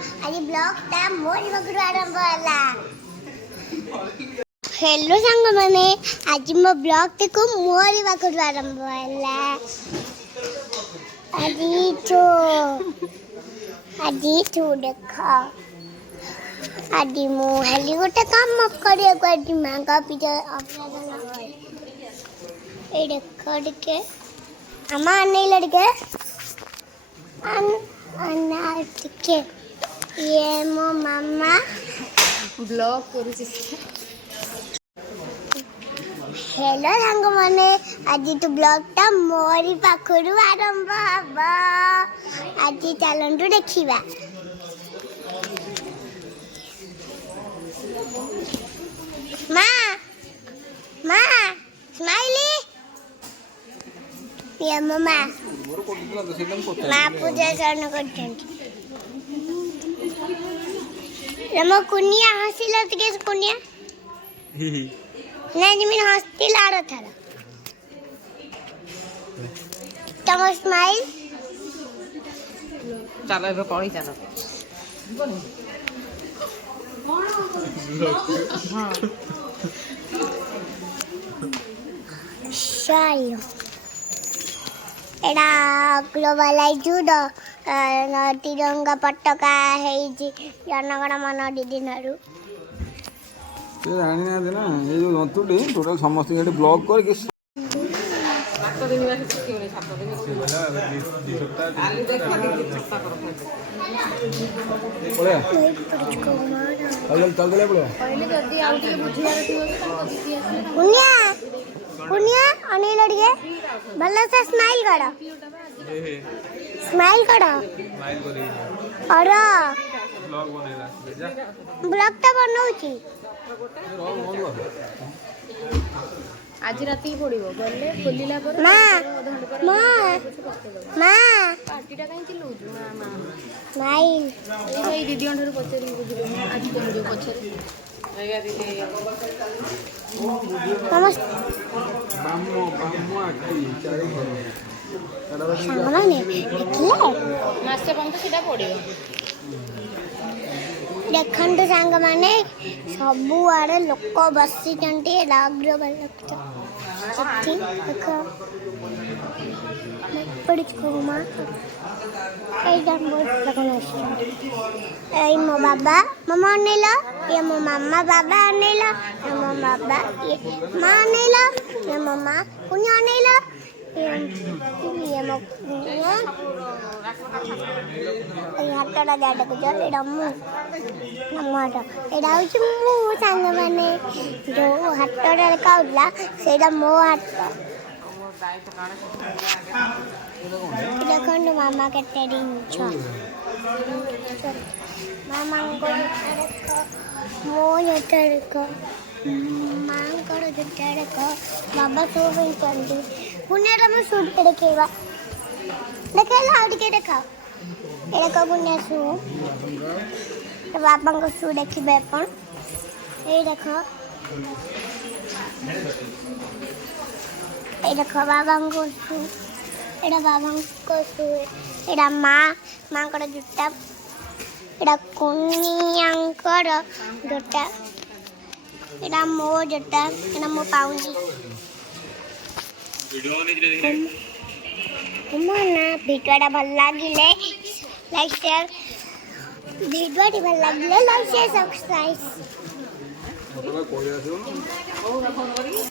आज ब्लॉगटा मोर पाखु आरंभ होला। हेलो सांग माने आज मो ब्लॉग देखो मोर पाखु आरंभ होला। आज तो देखा आज मो हेली गोटे काम करिया को आज मांगा पिजा अपना होय ए देखो के अम्मा नहीं लड़के अन्ना के ये मो मामा ब्लॉग करूची। हेलो सांग माने आज तो ब्लॉगटा मोरी पाखरु आरंभ हबा। आज चलंतु देखिबा। माँ स्माइली ये मामा माँ पूजा करने करते रमो कुनिया हंसी लत के कुनिया नहीं जमीन हंसती ला रहा था तुम स्माइल चलो ये पढ़ी चलो हाँ शायो एडा ग्लोबलाइज्ड तिरंगा पताका है जनगण मन दिनरू ये रानी ना देना ये जो नतुडी टोटल समस्त ये ब्लॉग कर के सात दिन में छुट्टी होले सात दिन आलू देखा चक्का करो बोले चल चल बोले पहले जल्दी आउट के बुझिया रखी हो पुनिया पुनिया अने लड़के भल्ला से स्माइल करो स्माइल करी अरे ब्लॉग बनेला जा ब्लॉगटा बनाउची आज राती पड़िबो गले खोलिला पर माँ माँ पार्टीटा काई चिल्लौछु मामा स्माइल ए दीदी अंडर पचरी बुझिबो आज कोन जो पचरी आया दीदी नमस्ते बामो आखी चारि घर सामने देखिए मासे बंद सीधा पड़िबो देखंतु सांग माने सबु आड़े लोक बसी चंटी लाग्र बलक अच्छी देखो पड़ी कोमा ए डंबो लगन ए मो बाबा मम्मा नेला ये मो मामा बाबा नेला ये मो बाबा ये मां नेला ये मम्मा कुन्या नेला ये मो हाटटा जाडा को चल एडा मु नमाटा एडा होची मु सांग माने जो हाटटा काउला सेडा मो हाट देखंड मामा केते डिंच मामा को देखो मो देखो मां को देखो बाबा सो गई चंदी पुनेरा में शूट करे केवा देखेला आउट के देखा एड़ा को पुण्य सु तो बाबा को सु देखिबे अपन ए देखो बाबा को सु एड़ा बाबा को सु एड़ा मां को जुटा एड़ा कुनियांकर जुटा एड़ा मो जुटा एड़ा मो पाउंजी वीडियो नहीं देखिए ना वीडियोटा भल लागिले लाइक शेयर वीडियोटी भल लागिले लाइक शेयर सब्सक्राइब